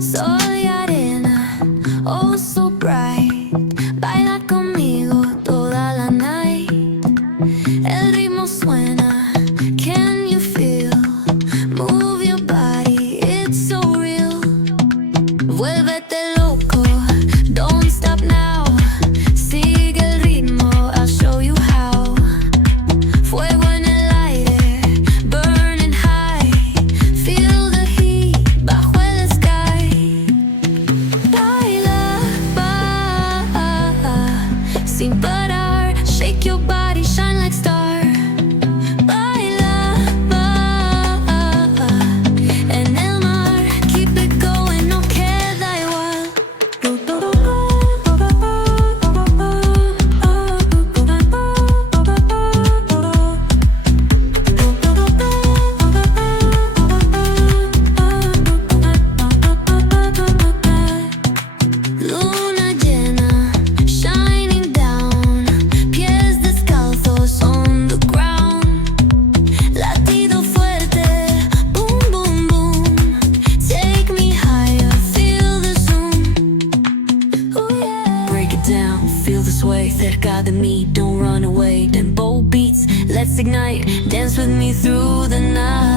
Soy arena, oh so bright. Baila conmigo toda la night. El ritmo suena, can you feel? Move your body, it's so real. Vuélvete loco, don't stop now. Sigue el ritmo, I'll show you how. Fuego en el aire, burning high. Feel the heat bajo el sky. Baila, sin parar. Shake your body, shine like star. Baila, en el mar. Keep it going, no queda igual. Luna llena, shining down. Pies descalzos on the ground. Latido fuerte, boom, boom, boom. Take me higher, feel the zoom. Ooh, yeah. Break it down, feel the sway. Cerca de mí, don't run away. Tempo beats, let's ignite. Dance with me through the night.